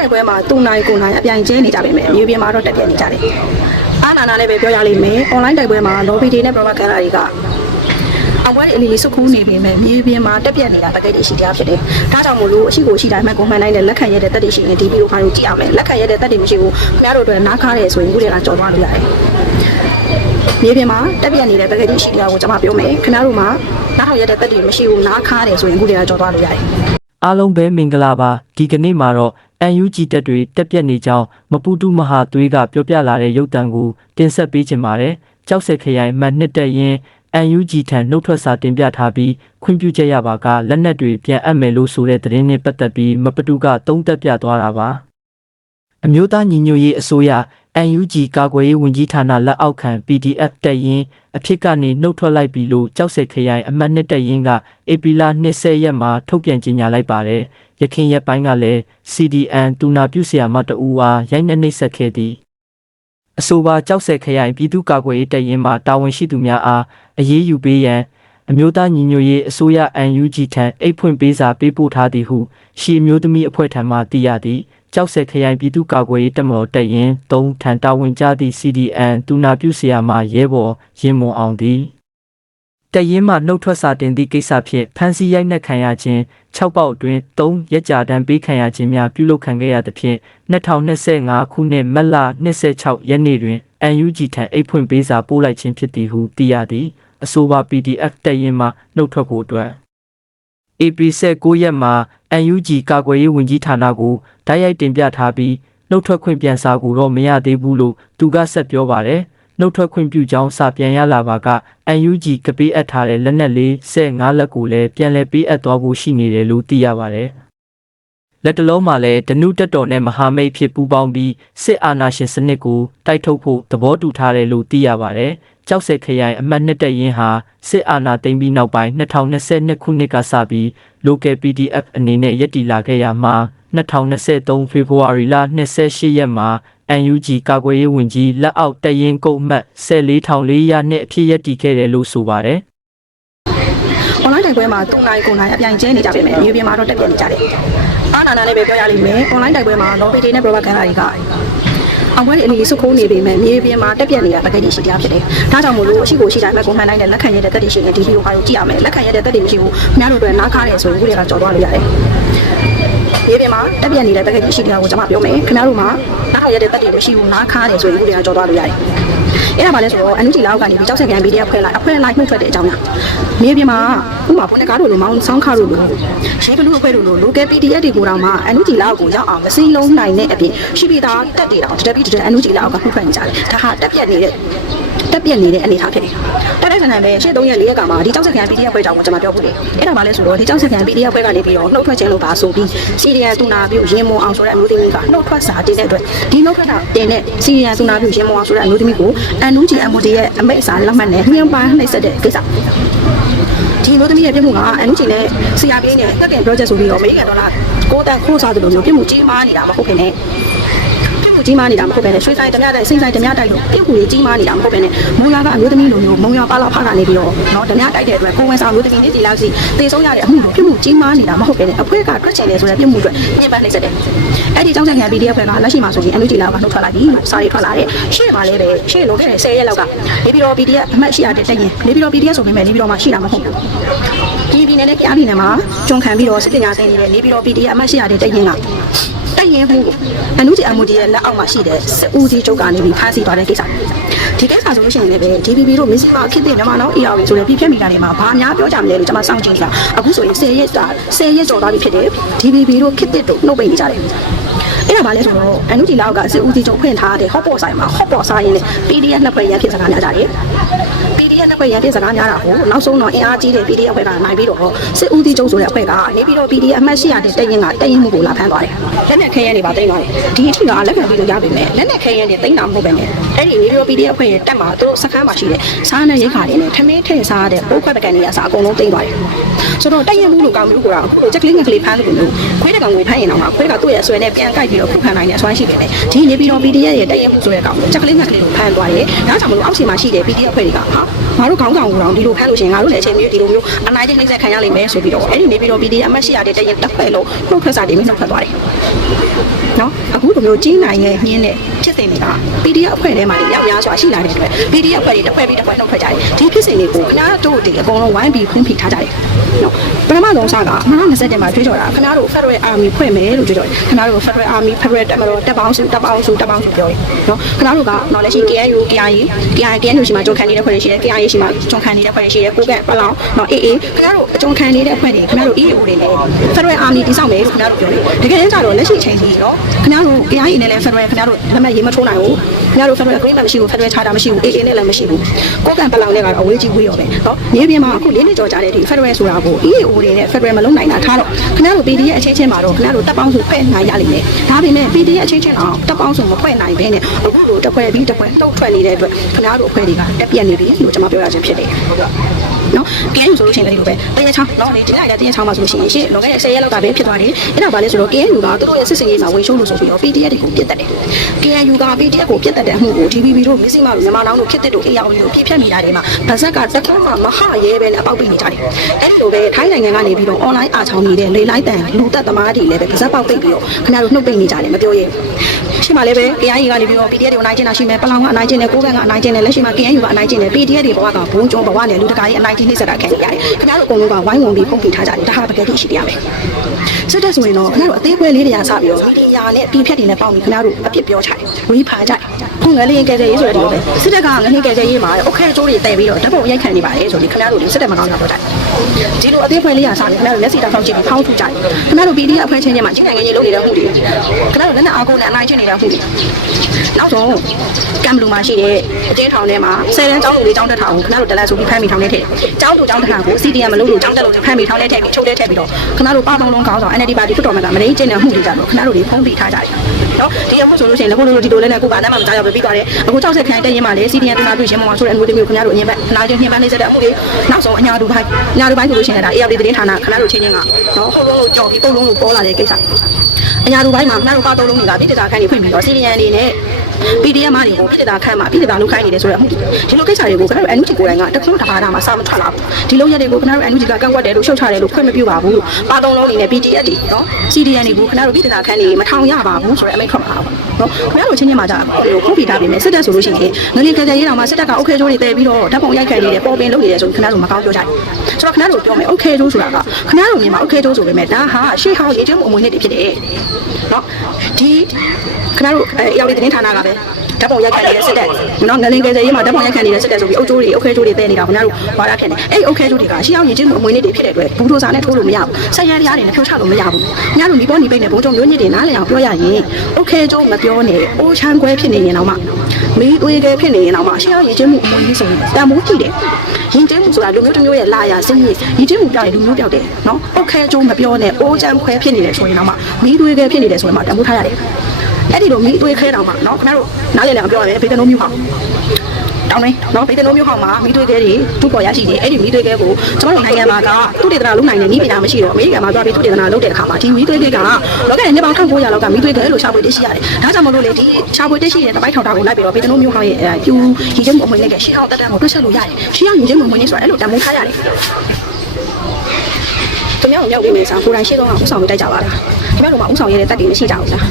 တိုက်ပွဲမှာသူနိုင်ကိုနိုင်အပြိုင်ကျဲနေကြပါမယ်မြေပြင်မှာတော့တက်ပြက်နေကြတယ်အာနာနာလည်းပဲပြောရလိမ့်မယ် online တိုက်ပွဲမှာ lobby တွေနဲ့ propaganda တွေကအဝဲအလီစုခုနေပေမဲ့မြေပြင်မှာတက်ပြက်နေတာတကယ်တည်းရှိတရားဖြစ်တယ်။ဒါကြောင့်မို့လို့အရှိကိုရှိတိုင်းမှကိုမှန်နိုင်တဲ့လက်ခံရတဲ့တက်တွေရှိရင်ဒီဗီဒီယိုဖိုင်ကိုကြည့်အောင်မယ်။လက်ခံရတဲ့တက်တွေမရှိဘူး။ခင်ဗျားတို့အတွက်နားခါရဲဆိုရင်ခုတည်းကကြော်သွားလို့ရတယ်။မြေပြင်မှာတက်ပြက်နေတဲ့တကယ်တည်းရှိတရားကိုကျွန်မပြောမယ်။ခင်ဗျားတို့မှာနားထောင်ရတဲ့တက်တွေမရှိဘူးနားခါရဲဆိုရင်ခုတည်းကကြော်သွားလို့ရတယ်။အားလုံးပဲမင်္ဂလာပါဒီကနေ့မှာတော့ UNG တက်တွေတက်ပြက်နေကြောင်းမပူတူမဟာသွေးကပြောပြလာတဲ့ရုပ်တံကိုတင်ဆက်ပေးခြင်းပါတယ်ကြောက်စက်ခရိုင်မှတ်နှစ်တက်ရင် UNG ထံနှုတ်ထွက်စာတင်ပြထားပြီးခွင့်ပြုချက်ရပါကလက်နက်တွေပြန်အပ်မယ်လို့ဆိုတဲ့သတင်းနဲ့ပတ်သက်ပြီးမပတူကသုံးသက်ပြသွားတာပါအမျိုးသားညီညွတ်ရေးအစိုးရ UNG ကာကွယ်ရေးဝန်ကြီးဌာနလက်အောက်ခံ PDF တက်ရင်အဖြစ်ကနေနှုတ်ထွက်လိုက်ပြီလို့ကြောက်စက်ခရိုင်အမှတ်နှစ်တက်ရင်ကဧပြီလ20ရက်မှာထုတ်ပြန်ကြေညာလိုက်ပါတယ် ရခိုင်ရက်ပိုင်းကလည်း CDN တူနာပြုဆရာမတဦးအားရိုက်နှက်နှိပ်စက်ခဲ့သည်အဆိုပါကြောက်စက်ခရိုင်ပြည်သူ့ကာကွယ်ရေးတပ်ရင်းမှတာဝန်ရှိသူများအားအရေးယူပေးရန်အမျိုးသားညီညွတ်ရေးအစိုးရ UNG ထံအိတ်ဖွင့်ပေးစာပေးပို့ထားသည်ဟုရှီအမျိုးသမီးအဖွဲ့ထံမှသိရသည်ကြောက်စက်ခရိုင်ပြည်သူ့ကာကွယ်ရေးတပ်မတော်တပ်ရင်း၃ထံတာဝန်ကျသည့် CDN တူနာပြုဆရာမရဲဘော်ရင်မွန်အောင်သည် တရင်မှနှုတ်ထွက်စာတင်သည့်ကိစ္စဖြင့်ဖမ်းဆီးရိုက်နှက်ခံရခြင်း6ပေါက်အတွင်း3ရက်ကြာတမ်းပေးခံရခြင်းများပြုလုပ်ခံခဲ့ရသဖြင့်2025ခုနှစ်မတ်လ26ရက်နေ့တွင် UNG ထံအိတ်ဖွင့်ပေးစာပို့လိုက်ခြင်းဖြစ်သည်ဟုသိရသည်အဆိုပါ PDF တရင်မှနှုတ်ထွက်ဖို့အတွက် AP 19ရက်မှာ UNG ကာကွယ်ရေးဝန်ကြီးဌာနကိုဓာတ်ရိုက်တင်ပြထားပြီးနှုတ်ထွက်ခွင့်ပြန်စာကိုတော့မရသေးဘူးလို့သူကဆက်ပြောပါတယ် နှုတ်ထွက်ခွင့်ပြုကြောင်းစာပြန်ရလာပါက UNG ကပေးအပ်ထားတဲ့လက်နက်လေး15လက်ကိုလည်းပြန်လည်ပေးအပ်သွားဖို့ရှိနေတယ်လို့သိရပါတယ်လက်တလုံးမှာလည်းဒနုတက်တော်နဲ့မဟာမိတ်ဖြစ်ပူးပေါင်းပြီးစစ်အာဏာရှင်စနစ်ကိုတိုက်ထုတ်ဖို့သဘောတူထားတယ်လို့သိရပါတယ်။ကြောက်စက်ခရိုင်အမှတ်နှစ်တက်ရင်ဟာစစ်အာဏာသိမ်းပြီးနောက်ပိုင်း2022ခုနှစ်ကစပြီး local PDF အနေနဲ့ရည်တည်လာခဲ့ရမှာ 2023ဖေဖော်ဝါရီလ28ရက်မှာ UNG ကာကွယ်ရေးဝန်ကြီးလက်အောက်တရင်ကုတ်မှတ်14400နဲ့အဖြစ်ရည်တည်ခဲ့တယ်လို့ဆိုပါတယ်။ online တိုက်ပွဲမှာသူနိုင်ကိုနိုင်အပြိုင်ကျဲနေကြပါမယ်မြေပြင်မှာတော့တက်ပြက်နေကြတယ်အာနာနာလည်းပဲပြောရလိမ့်မယ် online တိုက်ပွဲမှာ lobby တွေနဲ့ propaganda တွေကအဝဲအလီစုခိုးနေပေမဲ့မြေပြင်မှာတက်ပြက်နေတာတကယ်ကြီးရှိတရားဖြစ်တယ်ဒါကြောင့်မို့လို့အရှိကိုရှိတိုင်းမှကိုမှန်နိုင်တဲ့လက်ခံရတဲ့တက်တွေရှိရင်ဒီဗီဒီယိုဖိုင်ကိုကြည့်ရမယ်လက်ခံရတဲ့တက်တွေမရှိဘူးခင်ဗျားတို့အတွက်နားခါရဲဆိုရင်ခုတည်းကကြော်သွားလို့ရတယ် မြေပြင်မှာတက်ပြက်နေတဲ့တကယ်ကြီးရှိတရားကိုကျွန်မပြောမယ်ခင်ဗျားတို့မှာနားထောင်ရတဲ့တက်တွေမရှိဘူးနားခါရဲဆိုရင်ခုတည်းကကြော်သွားလို့ရတယ်အဲ့ဒါပါလဲဆိုတော့အန်ယူဂျီလောက်ကနေဒီကြောက်ဆက်ကန် PDF ဖွဲ့လိုက်အဖွဲလိုက်နှုတ်ထွက်တဲ့အကြောင်းညာမြေပြင်မှာဥပမာပုံနဲ့ကားတို့လိုမောင်းဆောင်းခါတို့လိုရေဘလူးအဖွဲ့တို့လို local PDF တွေကိုတောင်မှအန်ယူဂျီလောက်ကိုရောက်အောင်မစည်းလုံးနိုင်တဲ့အပြင်ရှိပြီးသားတက်တွေတောင်တတက်ပြီးတတက်အန်ယူဂျီလောက်ကနှုတ်ထွက်နေကြတယ်ဒါဟာတက်ပြက်နေတဲ့ တက်ပြက်နေတဲ့အနေထားဖြစ်တယ်တက်တဲ့ဆန်ဆန်ပဲရှေ့3ရက်4ရက်ကမှဒီကြောက်ဆက်ကန် PDF ဖွဲ့ကြောင်းကိုကျွန်မပြောဖို့လေအဲ့ဒါပါလဲဆိုတော့ဒီကြောက်ဆက်ကန် PDF ဖွဲ့ကနေပြီးတော့နှုတ်ထွက်ခြင်းလို့ပါဆိုပြီးစီရီယန်တူနာပြုရင်မွန်အောင်ဆိုတဲ့အမျိုးသမီးကနှုတ်ထွက်စာတင်တဲ့အတွက်ဒီနှုတ်ထွက်တာတင်တဲ့စီရီယန်တူနာပြုရင်မွန်အောင်ဆိုတဲ့အမျိုးသမီးကိုအန်ယူဂျီ MOD ရဲ့အမိတ်အစာလက်မှတ်နဲ့ညှိနှိုင်းနှိပ်စက်တဲ့ကိစ္စဒီလိုသမီးရဲ့ပြမှုကအန်ယူဂျီနဲ့ CRP နဲ့တက်တဲ့ project ဆိုပြီးတော့အမေရိကန်ဒေါ်လာ6တန်ခိုးစားတယ်လို့မျိုးပြမှုကြီးမားနေတာမဟုတ်ခင်နဲ့ ပြုတ်ကူကြီးမားနေတာမဟုတ်ပဲနဲ့ရွှေဆိုင်ဓမြတိုက်စိတ်ဆိုင်ဓမြတိုက်လို့ပြုတ်ကူကြီးကြီးမားနေတာမဟုတ်ပဲနဲ့မုံရွာကအမျိုးသမီးလိုမျိုးမုံရွာပါလာဖားကနေပြီးတော့နော်ဓမြတိုက်တဲ့အတွက်ကိုဝန်ဆောင်အမျိုးသမီးတွေဒီလောက်စီတေဆုံးရတဲ့အမှုပြုတ်ကူကြီးမားနေတာမဟုတ်ပဲနဲ့အဖွဲကတွက်ချင်တယ်ဆိုတဲ့ပြုတ်မှုအတွက်ညှဉ်းပန်းနှိပ်စက်တယ်အဲ့ဒီကြောင့်ဆက်ခံ PDF ကလက်ရှိမှာဆိုရင်အန်ယူဂျီလာကနှုတ်ထွက်လိုက်ပြီလို့စာရေးထွက်လာတယ်ရှေ့မှာလည်းပဲရှေ့လိုခဲ့တဲ့10ရက်လောက်ကနေပြီးတော့ PDF အမှတ်ရှိရတဲ့တက်ရင်နေပြီးတော့ PDF ဆိုပေမဲ့နေပြီးတော့မှရှိတာမဟုတ်ဘူးဒီပြည်နယ်နဲ့ကြားပြည်နယ်မှာကျွန်ခံပြီးတော့စစ်တင်ညာဆိုင်တွေနေပြီးတော့ PDF အမှတ်ရှိရတဲ့တက်ရင်က တက်ရင်ဘူးအနုဂျီအမူဒီရဲ့လက်အောက်မှာရှိတဲ့စစ်ဦးစီးချုပ်ကနေပြီးဖမ်းဆီးသွားတဲ့ကိစ္စဒီကိစ္စဆိုလို့ရှိရင်လည်းပဲ DPP တို့မစ္စမာခစ်တဲ့မြန်မာနောက် ER ဆိုတဲ့ပြည်ဖြတ်မီတာတွေမှာဘာများပြောကြမလဲလို့ကျွန်မစောင့်ကြည့်နေတာအခုဆိုရင်10ရက်တာ10ရက်ကျော်သွားပြီဖြစ်တယ် DPP တို့ခစ်တဲ့တို့နှုတ်ပိတ်နေကြတယ် အဲ့ဒါဘာလဲဆိုတော့အန်နူဂျီလောက်ကစစ်ဦးစီးချုပ်ဖွင့်ထားတဲ့ hot pot ဆိုင်မှာ hot pot ဆိုင်ရင်းနဲ့ PDF နှစ်ဖွဲ့ရန်ဖြစ်စကားများကြတယ် PDF နှစ်ဖွဲ့ရန်ဖြစ်စကားများတာကိုနောက်ဆုံးတော့အင်အားကြီးတဲ့ PDF အဖွဲ့ကနိုင်ပြီးတော့စစ်ဦးစီးချုပ်ဆိုတဲ့အဖွဲ့ကနေပြီးတော့ PDF အမှတ်ရှိရတဲ့တရင်ကတရင်မှုကိုလာဖမ်းသွားတယ်လက်နက်ခဲရန်တွေပါတိတ်သွားတယ်ဒီအထိကလက်ခံပြီးလို့ရပြီမဲ့လက်နက်ခဲရန်တွေတိတ်တာမဟုတ်ပဲနဲ့အဲ့ဒီနေပြီးတော့ PDF အဖွဲ့ရဲ့တက်မှာသူတို့စခန်းမှာရှိတဲ့စားနဲ့ရိတ်ခါတွေနဲ့ထမင်းထည့်စားတဲ့ပိုးခွက်ပကံတွေအစားအကုန်လုံးတိတ်သွားတယ်ဆိုတော့တရင်မှုလို့ကောင်းမျိုးကိုတော့အခုလိုချက်ကလေးငယ်ကလေးဖမ်းလို့မျိုးခွေးတကောင်ကိုဖမ်းရင်တော့ခွေးကသူ့ရဲ့အဆွဲနဲ့ပြန်ကိုက်ပြီးတော့ခုခံနိုင်တဲ့အစွမ်းရှိတယ်လေဒီနေပြီးတော့ PDF ရဲ့တရင်မှုဆိုတဲ့ကောင်ချက်ကလေးငယ်ကလေးကိုဖမ်းသွားတယ်ဒါကြောင့်မလို့အောက်ခြေမှာရှိတဲ့ PDF အဖွဲ့တွေကဟာငါတို့ခေါင်းဆောင်ကိုတော့ဒီလိုဖမ်းလို့ရှိရင်ငါတို့လည်းအချိန်မျိုးဒီလိုမျိုးအနိုင်ကျနှိမ့်ဆက်ခံရလိမ့်မယ်ဆိုပြီးတော့အဲ့ဒီနေပြီးတော့ PDF အမှတ်ရှိရတဲ့တရင်တစ်ဖက်လုံးနှုတ်ထွက်စာတွေမျိုးနှုတ်ထွက်သွားတယ် နော်အခုလိုမျိုးကြီးနိုင်ရဲ့ညင်းတဲ့ဖြစ်စဉ်တွေက PDF အဖွဲ့ထဲမှာလည်းရောက်များစွာရှိလာတဲ့အတွက် PDF အဖွဲ့တွေတစ်ဖွဲ့ပြီးတစ်ဖွဲ့နှုတ်ထွက်ကြတယ်ဒီဖြစ်စဉ်တွေကိုခင်ဗျားတို့တွေအကုန်လုံးဝိုင်းပြီးဖွင့်ပြထားကြတယ်နော်ပထမဆုံးစက2020မှာကြွေးကြော်တာခင်ဗျားတို့ Federal Army ဖွဲ့မယ်လို့ကြွေးကြော်တယ်ခင်ဗျားတို့ Federal Army Federal တက်မတော်တက်ပေါင်းစုတက်ပေါင်းစုတက်ပေါင်းစုပြောတယ်နော်ခင်ဗျားတို့ကနော်လက်ရှိ KNU KIA KIA KNU ရှိမှာကြုံခံနေတဲ့ဖွဲ့တွေရှိတယ် KIA ရှိမှာကြုံခံနေတဲ့ဖွဲ့တွေရှိတယ်ကိုကန့်ပလောင်နော် AA ခင်ဗျားတို့အကြုံခံနေတဲ့ဖွဲ့တွေခင်ဗျားတို့ EAO တွေလည်း Federal Army တိစောက်မယ်လို့ခင်ဗျားတို့ပြောတယ်တကယ်တမ်းကျတော့လက်ရှိအချိန်ကြီးနော်ခင်ဗျားတို့ KIA နဲ့လည်း Federal ခင်ဗျားတို့လက်မှတ်ရေးမထိုးနိုင်ဘူးခင်ဗျားတို့ Federal Agreement မရှိဘူး Federal Charter မရှိဘူး AA နဲ့လည်းမရှိဘူးကိုကန့်ပလောင်နဲ့ကတော့အဝေးကြီးဝေးရောပဲနော်မြေပြင်မှာအခုလေးနှစ်ကျော်ကြာတဲ့ဒီ Federal ဆိုတာကို EAO တွေနဲ့ Federal မလုံးနိုင်တာထားတော့ခင်ဗျားတို့ PD ရဲ့အချင်းချင်းမှာတော့ခင်ဗျားတို့တပ်ပေါင်းစုဖွဲ့နိုင်ရလိမ့်မယ်ဒါပေမဲ့ PD ရဲ့အချင်းချင်းအောင်တပ်ပေါင်းစုမဖွဲ့နိုင်ဘဲနဲ့အခုလိုတစ်ဖွဲ့ပြီးတစ်ဖွဲ့နှုတ်ထွက်နေတဲ့အတွက်ခင်ဗျားတို့အဖွဲ့တွေကတက်ပြက်နေပြီလို့ကျွန်မပြောရခြင်းဖြစ်တယ်နော်ကဲယူဆိုလို့ရှိရင်လည်းဒီလိုပဲတရချောင်းနော်ဒီဒီလိုက်လည်းတရချောင်းမှာဆိုလို့ရှိရင်ရှေ့လောကရဲ့10ရက်လောက်ကပဲဖြစ်သွားတယ်အဲ့ဒါဘာလဲဆိုတော့ KNU ကသူတို့ရဲ့စစ်စင်ရေးမှာဝင်ရှုံးလို့ဆိုပြီးတော့ PDF တွေကိုပြစ်တက်တယ် KNU က PDF ကိုပြစ်တက်တဲ့အမှုကို DBB တို့မစ္စည်းမတို့မြန်မာနောင်တို့ဖြစ်တဲ့တို့ AR တို့ပြစ်ဖြတ်မိတာတွေမှာဗဇက်ကတက်ခါမှမဟရဲပဲနဲ့အပေါက်ပိတ်နေကြတယ်အဲ့ဒီလိုပဲထိုင်းနိုင်ငံကနေပြီးတော့ online အားချောင်းနေတဲ့လေလိုက်တန်လူသက်သမားတွေလည်းပဲဗဇက်ပေါက်ပိတ်ပြီးတော့ခင်ဗျားတို့နှုတ်ပိတ်နေကြတယ်မပြောရဲရှိမှလည်းပဲ KNU ကနေပြီးတော့ PDF တွေကိုအနိုင်ကျင့်တာရှိမယ်ပလောင်ကအနိုင်ကျင့်တယ်ကိုးကန်ကအနိုင်ကျင့်တယ်လက်ရှိမှာ KNU ကအနိုင်ကျင့်တယ် PDF တွေဘဝကဘုံကျုံဘဝနဲ့လူတကာရဲ့အနိုင်ကျင့်နှိမ့်ဆက်တာခံရတယ်ခင်ဗျားတို့အကုန်လုံးကဝိုင်းဝန်းပြီးပုံပြထားကြတယ်ဒါဟာတကယ်လို့ရှိတရားပဲစစ်တပ်ဆိုရင်တော့ခင်ဗျားတို့အသေးခွဲလေးတွေကစပြီးတော့မီဒီယာနဲ့ပြဖြတ်တွေနဲ့ပေါင်းပြီးခင်ဗျားတို့အပြစ်ပြောချတယ်ဝေးဖာကြတယ် ခုငလင်းကဲတဲ့ရေးဆိုတဲ့ဒီလိုပဲစစ်တပ်ကငလင်းကဲတဲ့ရေးမှာအုတ်ခဲကျိုးတွေတဲပြီးတော့ဓာတ်ပုံရိုက်ခံနေပါတယ်ဆိုပြီးခင်ဗျားတို့စစ်တပ်မကောင်းတာတော့တိုက်ဒီလိုအသေးဖွဲလေးရစားခင်ဗျားတို့လက်စီတောက်ဆောင်ကြည့်ပြီးဖောင်းထုတ်ကြတယ်ခင်ဗျားတို့ PDF အဖွဲ့ချင်းချင်းမှာချင်းနိုင်ငံရေးလုပ်နေတဲ့မှုတွေခင်ဗျားတို့လက်နဲ့အားကိုးနဲ့အနိုင်ကျင့်နေတဲ့မှုတွေနောက်ဆုံးကမ်ဘလူမှာရှိတဲ့အကျဉ်းထောင်ထဲမှာဆယ်တန်းကျောင်းလူလေးကျောင်းတက်ထောင်ကိုခင်ဗျားတို့တလက်ဆိုပြီးဖမ်းမိထောင်ထဲထည့်ကျောင်းသူကျောင်းတက်ထောင်ကို CDM မလုပ်လို့ကျောင်းတက်လို့ဖမ်းမိထောင်ထဲထည့်ပြီးချုပ်ထဲထည့်ပြီးတော့ခင်ဗျားတို့ပါသုံးလုံးကောင်းဆောင် NLD ပါတီထွက်တော်မှာကမရင်းကျင့်တဲ့မှုတွေကြတော့ခင်ဗျားတို့တွေဖုံးပြီးထားကြတယ်နော်ဒီအမှုဆိုလို့ရှိရင်လည်းဘုလိုလိုဒီလိုလည်းနဲ့ကိုပါအနမ်းမှမကြောက်ရဘူးက်ပဲပြီးသွားတယ်အခုကြောက်ဆက်ခိုင်းတဲ့ရင်မှာလေ CDM တူနာတွေ့ရှင်မမဆိုတဲ့အမှုတွေမျိုးခင်ဗျားတို့အရင်ဘက်အနာကျင်းညှဉ်းပန်းနေတဲ့အမှုတွေနောက်ဆုံးအညာတူပိုင်းအညာတူပိုင်းဆိုလို့ရှိရင်လည်းဒါ ARD သတင်းဌာနခင်ဗျားတို့ချင်းချင်းကနော်ဟုတ်လုံးလို့ကြော်ပြီးပုံလုံးလို့ပေါ်လာတဲ့ကိစ္စအညာတူပိုင်းမှာခင်ဗျားတို့ပါသုံးလုံးတွေကပြည်တကာခိုင်းနေဖွင့်ပြီးတော့ CDM အနေနဲ့ PDF မားတွေကိုပြည်တကာခန့်မှာပြည်တကာလုပ်ခိုင်းနေတယ်ဆိုတော့အမှုဒီလိုကိစ္စတွေကိုခင်ဗျားတို့ NUG ကိုယ်တိုင်ကတခုတစ်ခါတာမှစမထွက်လာဘူးဒီလိုရက်တွေကိုခင်ဗျားတို့ NUG ကကန့်ကွက်တယ်လို့ရှုတ်ချတယ်လို့ခွင့်မပြုပါဘူးလို့ပါသုံးလုံးအနေနဲ့ PDF တွေနော် CDM တွေကိုခင်ဗျားတို့ပြည်တကာခန့်နေမထောင်ရပါဘူးဆိုတော့အမိန့်ထွက်မှာပါ နော်ခင်ဗျားတို့ချင်းချင်းမှာကြာဟိုခုပြထားပြီးမယ်စစ်တပ်ဆိုလို့ရှိရင်ငလင်ကြကြရေးတောင်မှစစ်တပ်က okay ကျိုးတွေတဲပြီးတော့ဓာတ်ပုံရိုက်ခံနေတယ်ပေါ်ပင်လုပ်နေတယ်ဆိုခင်ဗျားတို့မကောင်းပြောကြဘူးဆိုတော့ခင်ဗျားတို့ပြောမယ် okay ကျိုးဆိုတာကခင်ဗျားတို့မြင်မှာ okay ကျိုးဆိုပေမဲ့ဒါဟာရှေ့ဟောင်းရေးချင်းမှုအမွေနှစ်တွေဖြစ်တယ်နော်ဒီခင်ဗျားတို့အဲရောက်တဲ့တင်းဌာနကပဲ ဓာတ်ပုံရိုက်ခံနေတဲ့စစ်တပ်နော်ငလင်ကြကြရေးမှာဓာတ်ပုံရိုက်ခံနေတဲ့စစ်တပ်ဆိုပြီးအုပ်ကျိုးတွေ okay ကျိုးတွေတဲနေတာခင်ဗျားတို့ဘာသာဖြစ်နေအဲ့ okay ကျိုးတွေကရှေ့ဟောင်းရေးချင်းမှုအမွေနှစ်တွေဖြစ်တဲ့အတွက်ဘူဒိုဇာနဲ့ထိုးလို့မရဘူးဆက်ရရရားတွေနဲ့ဖြိုးချလို့မရဘူးခင်ဗျားတို့ဒီပေါ်ဒီပိတ်နဲ့ဘုံကြုံမျိုးညစ်တွေနားလည်အောင်ပြောရရင် okay ကျိုးမပြောနဲ့အိုးချမ်းခွဲဖြစ်နေရင်တော့မှမီးသွေးကဲဖြစ်နေရင်တော့မှရှေ့ဟောင်းရေးချင်းမှုအမွေနှစ်ဆိုရင်တန်မိုးကြည့်တယ်ရင်ကျင်းမှုဆိုတာလူမျိုးတစ်မျိုးရဲ့လာရစင်းကြီးရင်ကျင်းမှုပြောင်းရင်လူမျိုးပြောက်တယ်နော်ဟုတ်ခဲကျုံးမပြောနဲ့အိုးချမ်းခွဲဖြစ်နေတယ်ဆိုရင်တော့မှမီးသွေးကဲဖြစ်နေတယ်ဆိုရင်မှတန်ဖိုးထားရတယ် အဲ့ဒီလိုမီးသွေးခဲတောင်မှနော်ခင်ဗျားတို့နားလည်လည်အောင်ပြောရမယ်ဘေးတနိုးမျိုးဟောင်းတောင်းနေနော်ဘေးတနိုးမျိုးဟောင်းမှာမီးသွေးကဲတွေတူပေါ်ရရှိတယ်အဲ့ဒီမီးသွေးကဲကိုကျွန်တော်တို့နိုင်ငံမှာကသူတေသနာလုံးနိုင်တဲ့ဤပညာမရှိတော့အမေရိကန်မှာသွားပြီးသူတေသနာလုပ်တဲ့အခါမှာဒီမီးသွေးကဲကလောကရဲ့နှစ်ပေါင်း1900လောက်ကမီးသွေးကဲလို့ရှာဖွေတရှိရတယ်ဒါကြောင့်မလို့လေဒီရှာဖွေတရှိတဲ့တပိုက်ထောင်တာကိုလိုက်ပြီးတော့ဘေးတနိုးမျိုးဟောင်းရဲ့ပြူရီချင်းပုံမှန်နဲ့ကရှေ့ဟောင်းတက်တန်းကိုတွက်ချက်လို့ရတယ်ရှေ့ဟောင်းရီချင်းပုံမှန်နဲ့ဆိုတာအဲ့လိုတန်ဖိုးထားရတယ်သူများကိုမြောက်ပြီးနေစားကိုယ်တိုင်ရှေ့ဆုံးကဥဆောင်ပြီးတိုက်ကြပါလားခင်ဗျားတို့မှာဥဆောင်ရတဲ့တက်တွေမရှိကြဘူးလား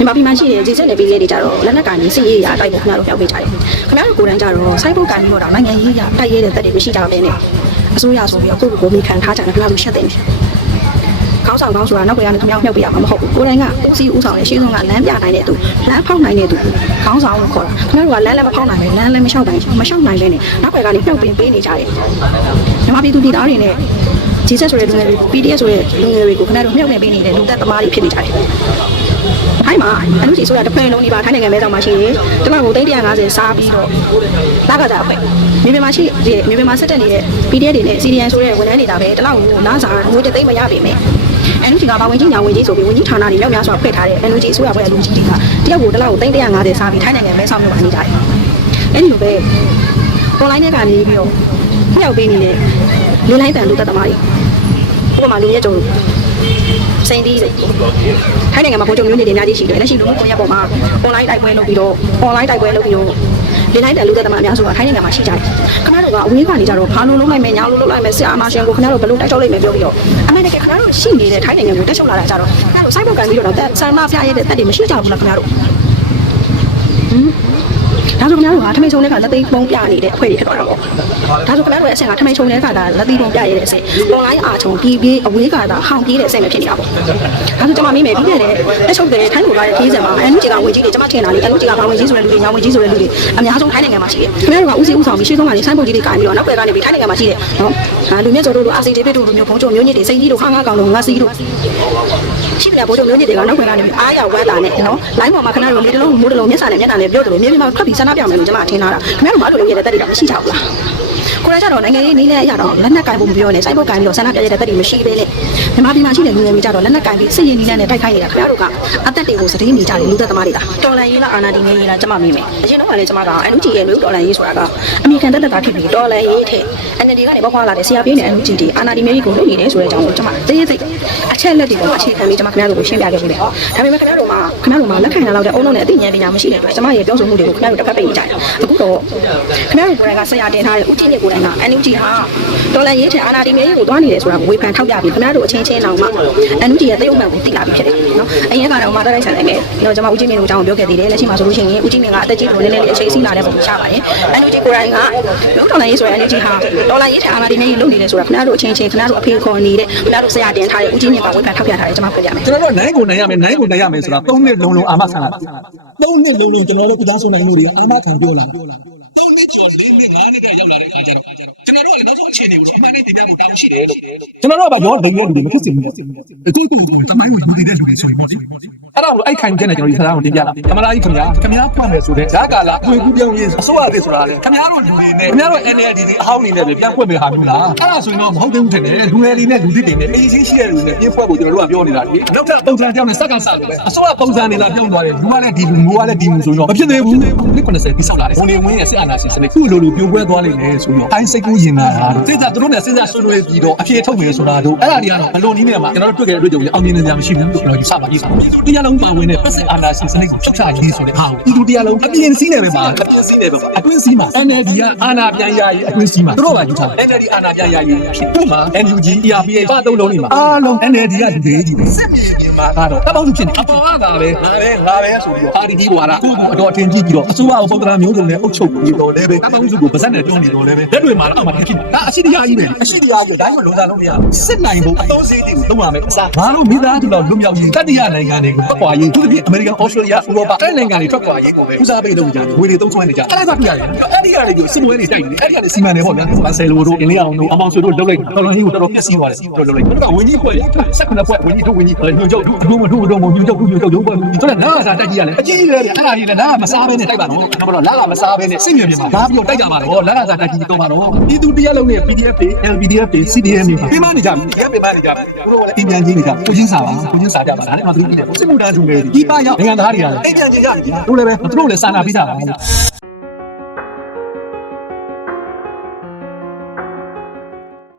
မြန်မာပြည်မှာရှိတဲ့ဂျေဆက်နယ်ပြည်လေးတွေကြတော့လက်နက်ကန်ကြီးစစ်ရေးရာတိုက်ဖို့ခင်ဗျားတို့ပြောက်ပေးကြတယ်ခင်ဗျားတို့ကိုယ်တိုင်ကြတော့စိုက်ဖို့ကန်ပြီးတော့နိုင်ငံရေးရာတိုက်ရဲတဲ့တက်တွေမရှိကြဘဲနဲ့အစိုးရဆိုပြီးတော့ကိုယ့်ကိုယ်ကိုမိခံထားကြတယ်ခင်ဗျားတို့ရှက်တယ်ကောင်းဆောင်ကောင်းဆိုတာနောက်ပြန်လည်းခင်ဗျားမြှောက်ပြရမှာမဟုတ်ဘူးကိုယ်တိုင်ကဦးစီးဦးဆောင်ရဲ့ရှေ့ဆုံးကလမ်းပြနိုင်တဲ့သူလမ်းဖောက်နိုင်တဲ့သူကောင်းဆောင်လို့ခေါ်တာခင်ဗျားတို့ကလမ်းလည်းမဖောက်နိုင်ပဲလမ်းလည်းမလျှောက်နိုင်မလျှောက်နိုင်ပဲနဲ့နောက်ပြန်ကနေမြှောက်ပင်ပေးနေကြတယ်မြန်မာပြည်သူပြည်သားတွေနဲ့ဂျေဆက်ဆိုတဲ့လူငယ်တွေ PDF ဆိုတဲ့လူငယ်တွေကိုခင်ဗျားတို့မြှောက်ပင်ပေးနေတဲ့လူသက်သမားတွေဖြစ်နေကြတယ် ထိုင်းမှာအလူကြီးဆိုတာတစ်ဖွဲ့လုံးဒီပါထိုင်းနိုင်ငံမဲဆောင်မှာရှိရင်တမန်ကို350စားပြီးတော့လာကကြအဖွဲ့မြေပြင်မှာရှိမြေပြင်မှာဆက်တက်နေတဲ့ PDF တွေနဲ့ CDN ဆိုတဲ့ဝန်ထမ်းတွေဒါပဲတလောက်ကိုလာစားငွေတသိန်းမရပေမဲ့ NUG ကပါဝင်ကြီးညာဝင်ကြီးဆိုပြီးဝင်ကြီးဌာနတွေရောက်များစွာဖွဲ့ထားတဲ့ NUG အစိုးရဘက်အလူကြီးတွေကတယောက်ကိုတလောက်ကို350စားပြီးထိုင်းနိုင်ငံမဲဆောင်မြို့မှာနေကြတယ်အဲ့ဒီလိုပဲ online နဲ့ကနေပြီးတော့ဖျောက်ပေးနေတဲ့လူလိုက်တန်လူသက်သမားတွေဥပမာလူမြတ်ကြုံ စိန်တီးစိထိုင်းနိုင်ငံမှာပုံကြုံမျိုးနေတယ်အများကြီးရှိတယ်လက်ရှိလူမှုကွန်ရက်ပေါ်မှာ online တိုက်ပွဲလုပ်ပြီးတော့ online တိုက်ပွဲလုပ်ပြီးတော့လေလိုက်တဲ့လူသက်သမားအများစုကထိုင်းနိုင်ငံမှာရှိကြတယ်ခင်ဗျားတို့ကအဝေးကနေကြတော့ဘာလို့လုံးလိုက်မယ်ညာလို့လုံးလိုက်မယ်ဆရာအမရှင်ကိုခင်ဗျားတို့ဘယ်လိုတိုက်ထုတ်လိုက်မယ်ပြောပြီးတော့အမေတကယ်ခင်ဗျားတို့ရှိနေတဲ့ထိုင်းနိုင်ငံကိုတက်ချုပ်လာတာကြတော့ခင်ဗျားတို့စိုက်ဖို့ကန်ပြီးတော့ဆန္ဒပြရတဲ့တက်တွေမရှိကြဘူးလားခင်ဗျားတို့ဟမ်ဒါဆိုခင်ဗျားတို့က ထမိန်ချုံတဲ့ကလက်သိပုံပြနေတဲ့အဖွဲ့တွေဖြစ်သွားတာပေါ့ဒါဆိုခင်ဗျားတို့ရဲ့အဆင့်ကထမိန်ချုံတဲ့ကဒါလက်သိပုံပြရတဲ့အဆင့် online အာချုံပြီးပြီးအဝေးကသာဟောင်ပြေးတဲ့အဆင့်ပဲဖြစ်နေတာပေါ့ဒါဆိုကျွန်မမိမယ်ပြီးခဲ့တဲ့တက်ချုပ်တဲ့ထိုင်းလူလာတဲ့ခီးစံမှာအန်လူကြီးကဝင်ကြီးတွေကျွန်မထင်တာလေအန်လူကြီးကဘာဝင်ကြီးဆိုတဲ့လူတွေညာဝင်ကြီးဆိုတဲ့လူတွေအများဆုံးထိုင်းနိုင်ငံမှာရှိတယ်ခင်ဗျားတို့ကဦးစီးဦးဆောင်ပြီးရှေ့ဆုံးကနေဆိုင်းပုံကြီးတွေကင်ပြီးတော့နောက်ွယ်ကနေပြီးထိုင်းနိုင်ငံမှာရှိတယ်နော်ဒါလူမြတ်ကျော်တို့လိုအာစီဒေးဗစ်တို့လိုမျိုးဘုံကျုံမျိုးညစ်တွေစိန်ကြီးတို့ခါငါကောင်တို့ငါစီတို့ ရှိတယ်ဘိုးကျုံမျိုးညစ်တွေကနောက်ွယ်ကနေပြီးအားရဝမ်းတာနဲ့နော်လိုင်းပေါ်မှာခဏတို့လေးတလုံးမိုးတလုံးမျက်စာနဲ့မျက်နှာနဲ့ပြောတယ်လို့မြေပြင်မှာထွက်ပြီးဆန္ဒပြမယ်လို့ကျွန်မထင်တာခင်ဗျားတို့မအဲ့လိုလုပ်ရတဲ့တက်တွေကမရှိကြဘူးလားကိုရကြတော့နိုင်ငံရေးနည်းနဲ့အရတော့လက်နက်ကင်ဖို့မပြောနဲ့စိုက်ဖို့ကင်ပြီးတော့ဆန္ဒပြရတဲ့တက်တွေမရှိသေးနဲ့မြန်မာပြည်မှာရှိတဲ့လူငယ်တွေကြတော့လက်နက်ကင်ပြီးစစ်ရေးနည်းနဲ့တိုက်ခိုက်နေတာခင်ဗျားတို့ကအသက်တွေကိုစတင်းနေကြတယ်လူသက်သမားတွေဒါတော်လန်ရေးလားအာနာဒီနေရေးလားကျွန်မမေးမယ်အရင်တော့ကလည်းကျွန်မကအန်ယူဂျီရဲ့မျိုးတော်လန်ရေးဆိုတာကအမေရိကန်တက်တက်တာဖြစ်ပြီးတော်လန်ရေးထက် NLD ကနေပေါခွာလာတဲ့ဆရာပြင်းနဲ့ NUG တီအာနာဒီမေကြီးကိုလုပ်နေတယ်ဆိုတဲ့အကြောင်းကိုကျွန်မသိသိအချက်လက်တွေကိုအခြေခံပြီးကျွန်မခင်ဗျားတို့ကိုရှင်းပြခဲ့ပြီလေဒါပေမဲ့ခင်ဗျားတို့မှာခင်ဗျားတို့မှာလက်ခံရလောက်တဲ့အုံလုံးနဲ့အသိဉာဏ်ပညာမရှိတဲ့အတွက်ကျွန်မရဲ့ပြောဆိုမှုတွေကိုခင်ဗျားတို့တစ်ဖက်ပိတ်နေကြတယ်အခုတော့ခင်ဗျားတို့ကိုယ်တိုင်ကဆရာတင်ထားတဲ့ဦးကြီးမြင့်ကိုယ်တိုင်က NUG ဟာတော်လန်ရေးထက်အာနာဒီမေကြီးကိုတွားနေတယ်ဆိုတာကိုဝေဖန်ထောက်ပြပြီးခင်ဗျားတို့အချင်းချင်းတောင်မှ NUG ရဲ့တရုတ်မှန်ကိုသိလာပြီးဖြစ်တယ်နော်အရင်ကတော့မှတိုက်ဆိုင်ဆိုင်ခဲ့ပြီးတော့ကျွန်မဦးကြီးမြင့်ကိုအကြောင်းပြောခဲ့သေးတယ်လက်ရှိမှာဆိုလို့ရှိရင်ဦးကြီးမြင့်ကအသက်ကြီးလို့နည်းနည်းလေးအချိန်စီးလာတဲ့ပုံရှားပါတယ် NUG ကိုယ်တိုင်ကရုပ်တော်လိုင်းရေးဆိုရင် NUG ဟာတော်လိုင်းရေးထက်အာနာဒီမေကြီးလုပ်နေတယ်ဆိုတာခင်ဗျားတို့အချင်းချင်းခင်ဗျားတို့အဖေခေါ်နေတဲ့ခင်ဗျားတို့ဆရာတင်ထားတဲ့ဦးကြီးမြင့်ကဝေဖန်ထောက်ပြထားတယ်ကျွန်မပြောပြမယ်ကျွန်တော်တို့နိုင်ကိုနိုင်ရမယ်နိုင်ကိုနိုင်ရမယ်ဆိုတာ၃နှစ်လုံးလုံးအာမခံလာ၃နှစ်လုံးလုံးကျွန်တော်တို့ပြည်သားစုံနိုင်မှုတွေအာမခံပြောလာ၃နှစ်ကျော်၄နှစ်၅နှစ်ကရောက်လာတဲ့အခါကျတော့ ကျွန်တော်တို့ကလည်းတော့အခြေအနေကိုအမှန်တည်းတင်ပြဖို့တောင်းရှိတယ်လို့ကျွန်တော်တို့ကရောလိမ်ရလူတွေမဖြစ်စေဘူးသူတို့ကတမိုင်းကိုယူနေတဲ့လူတွေဆိုရင်ပေါ့ဒီအဲ့ဒါကိုအဲ့ခိုင်ကျတဲ့ကျွန်တော်ဒီဆရာကိုတင်ပြလာကမလာကြီးခင်ဗျာခင်ဗျာဖွင့်မယ်ဆိုတဲ့ဓာတ်ကာလာအသွေးကူးပြောင်းရေးအစိုးရတွေဆိုတာလေခင်ဗျားတို့လူတွေနဲ့ခင်ဗျားတို့ NLD ဒီအဟောင်းနေနဲ့ပြန်ဖွင့်မယ်ဟာမျိုးလားအဲ့ဒါဆိုရင်တော့မဟုတ်သေးဘူးထင်တယ်လူငယ်တွေနဲ့လူသစ်တွေနဲ့အေးချင်းရှိတဲ့လူတွေနဲ့ပြင်းဖွဲ့ဖို့ကျွန်တော်တို့ကပြောနေတာလေနောက်ထပ်ပုံစံကြောင်းနဲ့စက်ကဆက်လို့ပဲအစိုးရပုံစံနေလာပြုံးသွားတယ်လူကလည်းဒီလူမျိုးကလည်းဒီလူဆိုတော့မဖြစ်သေးဘူးနှစ်90ပြီးဆောက်လာတယ်ဘုံနေဝင်းရဲ့စစ်အာဏာရှင်စနစ်ခုလိုလိုပြိုကွဲသွားလိမ့်မယ်ဆိုတော့တိုင်းစိတ်ကူးရင်လာတာစိတ်သာသူတို့နဲ့စဉ်းစားဆွေးနွေးပြီးတော့အပြေထုတ်မယ်ဆိုတာတို့အဲ့ဒါတွေကတော့ဘလုံးနည်းနဲ့မှာကျွန်တော်တို့တွေ့ကြတဲ့အတွက်ကြောင့်အောင်မြင်နေကြမရှိဘူးလို့ကျွန်တော်ယူဆပါရေးပါတယ်ဒီတရားလုံးပါဝင်တဲ့စစ်အာဏာရှင်စနစ်ကိုဖြုတ်ချရေးဆိုတဲ့ဟာကိုဒီလူတရားလုံးအပြင်းစည်းနေတယ်မှာအပြင်းစည်းနေပဲပါအတွင်းစည်းမှာ NLD ကအာဏာပြန်ရရေးအတွင်းစည်းမှာတို့ကယူထားတယ် NLD အာဏာပြန်ရရေးဖြစ်တို့မှာ NUG ERPA ပါသုံးလုံးနေမှာအားလုံး NLD ကဒီသေးကြီးပဲစစ်မြေပြင်မှာကတော့တပေါင်းစုဖြစ်နေအပေါ်ကသာပဲငါပဲငါပဲဆိုပြီးတော့ပါတီကြီးဝါဒကိုကိုအတော်အထင်ကြီးပြီးတော့အစိုးရပုံသဏ္ဍာန်မျိုးစုံနဲ့အုပ်ချုပ်ပြီးတော့လည်းပဲတပေါင်းစုကိုပါဇက်နဲ့တွန်းနေတော့လည်းပဲလက်တွေမှာတော့အောက်မှာဖြစ်နေဒါအရှိတရားကြီးပဲအရှိတရားကြီးတိုင်းမှာလုံးစားလုံးမရစစ်နိုင်ဖို့အသုံးစည်းတွေကိုသုံးရမယ်အစားငါတို့မိသားစုတော်လွတ်မြောက်ရေးတတိယနိုင်ငံတွေကိုပတ်ခွာရေးသူတို့ပြည်အမေရိကန်ဩစတြေးလျဥရောပတဲ့နိုင်ငံတွေထွက်ခွာရေးကိုပဲဦးစားပေးလုပ်ကြတယ်ငွေတွေသုံးဆွဲနေကြအဲ့ဒါကပြရတယ်အဲ့ဒီရတယ်ကိုစစ်ပွဲတွေတိုက်နေအဲ့ဒီကနေစီမံနေပေါ့ဗျာဘာဆယ်လိုတို့အင်လီအောင်တို့အမောင်ဆွေတို့လုပ်လိုက်တော်တော်ကြီးကိုတော်တော်ပြည့်စည်သွားတယ်တော်တော်လိုက်တို့ကဝင်းကြီးဖွဲ့ဆက်ခုနှစ်ဖွဲ့ဝင်းကြီးတို့ဝင်းကြီးညွှန်ချုပ်တို့တို့မတို့တို့မညွှန်ချုပ်ညွှန်ချုပ်ရုံးဖွဲ့ဆိုတော့နားစားတိုက်ကြီးရတယ်အကြီးကြီးပဲအဲ့ဒါကြီးလည်းနားမစားဘဲနဲ့တိုက်ပါတော့ကျွန်တော်တို့လာကမစားဘဲနဲ့စစ်မြေပြင်မှာလာပြီးတော့တိုက်ကြပါတော့လာကစားတိုက်ကြီးတော့ပါတော့ဒီသူတရားလုံးနဲ့ PDF တွေ LPDF တွေ CDM တွေပြမနေကြဘူးဒီကပြမနေကြဘူးတို့ကလည်းအင်ပြန်ကြီးနေကြကိုချင်းစားပါကိုချင်းစားကြပါလားအဲ့မှာသူတို့စစ်မှုထမ်းသူတွေဒီပါရောက်နိုင်ငံသားတွေကလည်းအိမ်ပြန်ကြီးကြပြီတို့လည်းပဲသူတို့လည်းစာနာပေးကြပါ